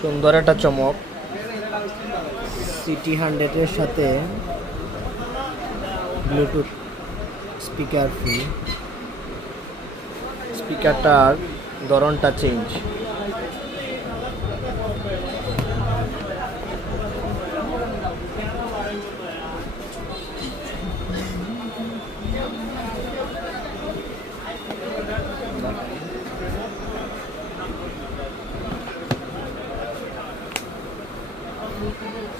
সুন্দর একটা চমক। সিটি হান্ড্রেডের সাথে ব্লুটুথ স্পিকার ফ্রি স্পিকারটার ধরনটা চেঞ্জ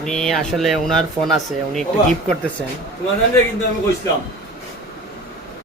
উনি আসলে ওনার ফোন আছে উনি একটু গিফট করতেছেন। তোমার কিন্তু আমি কইছিলাম।